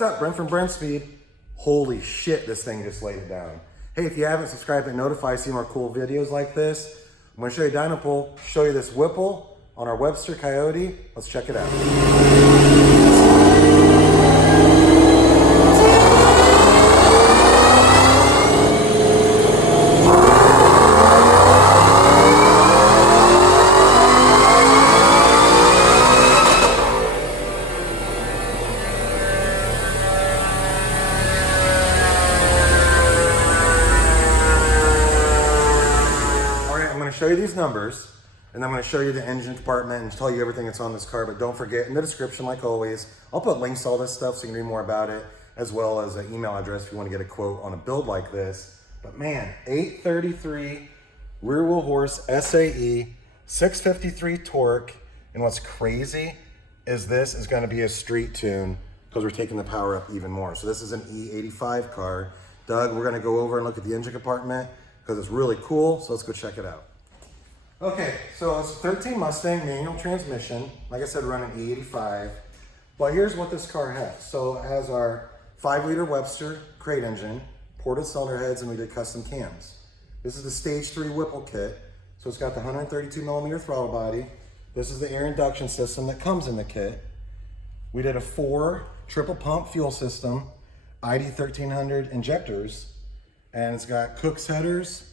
what's up? Brent from Brenspeed. Holy shit, this thing just laid it down. Hey, if you haven't subscribed and notified, see more cool videos like this. I'm gonna show you dyno pull, show you this Whipple on our Webster Coyote. Let's check it out. Show you these numbers, and I'm going to show you the engine compartment and tell you everything that's on this car. But don't forget, in the description, like always, I'll put links to all this stuff so you can read more about it, as well as an email address if you want to get a quote on a build like this. But man, 833 rear wheel horse SAE, 653 torque, and what's crazy is this is going to be a street tune because we're taking the power up even more. So this is an E85 car. Doug, we're going to go over and look at the engine compartment because it's really cool. So let's go check it out. Okay, so it's a 13 Mustang manual transmission. Like I said, running E85. But here's what this car has. So it has our 5-liter Webster crate engine, ported cylinder heads, and we did custom cams. This is the Stage 3 Whipple Kit. So it's got the 132 millimeter throttle body. This is the air induction system that comes in the kit. We did a Fore triple pump fuel system, ID 1300 injectors, and it's got Cook's headers.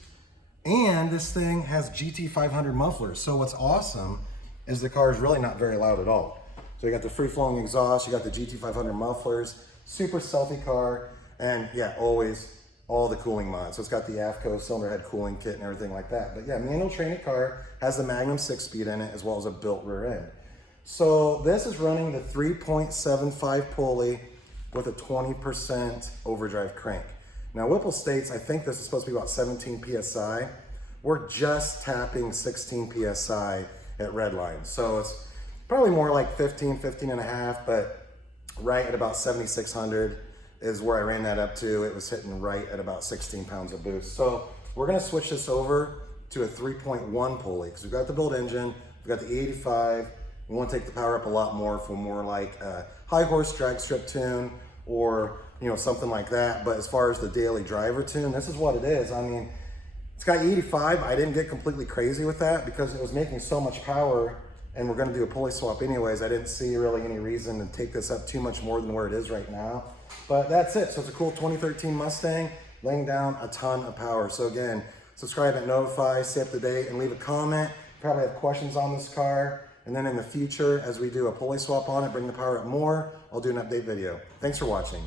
And this thing has GT 500 mufflers. So what's awesome is the car is really not very loud at all. So you got the free-flowing exhaust, you got the GT 500 mufflers, super stealthy car, and yeah, always all the cooling mods. So it's got the AFCO cylinder head cooling kit and everything like that. But yeah, manual training car, has the Magnum 6-speed in it as well as a built rear end. So this is running the 3.75 pulley with a 20% overdrive crank. Now Whipple states, I think this is supposed to be about 17 PSI. We're just tapping 16 PSI at redline. So it's probably more like 15 and a half, but right at about 7,600 is where I ran that up to. It was hitting right at about 16 pounds of boost. So we're gonna switch this over to a 3.1 pulley because we've got the built engine, we've got the E85. We wanna take the power up a lot more for more like a high horse drag strip tune or something like that. But as far as the daily driver tune, this is what it is. I mean, it's got E85. I didn't get completely crazy with that because it was making so much power and we're gonna do a pulley swap anyways. I didn't see really any reason to take this up too much more than where it is right now. But that's it. So it's a cool 2013 Mustang laying down a ton of power. So again, subscribe and notify, stay up to date, and leave a comment. Probably have questions on this car. And then in the future, as we do a pulley swap on it, bring the power up more, I'll do an update video. Thanks for watching.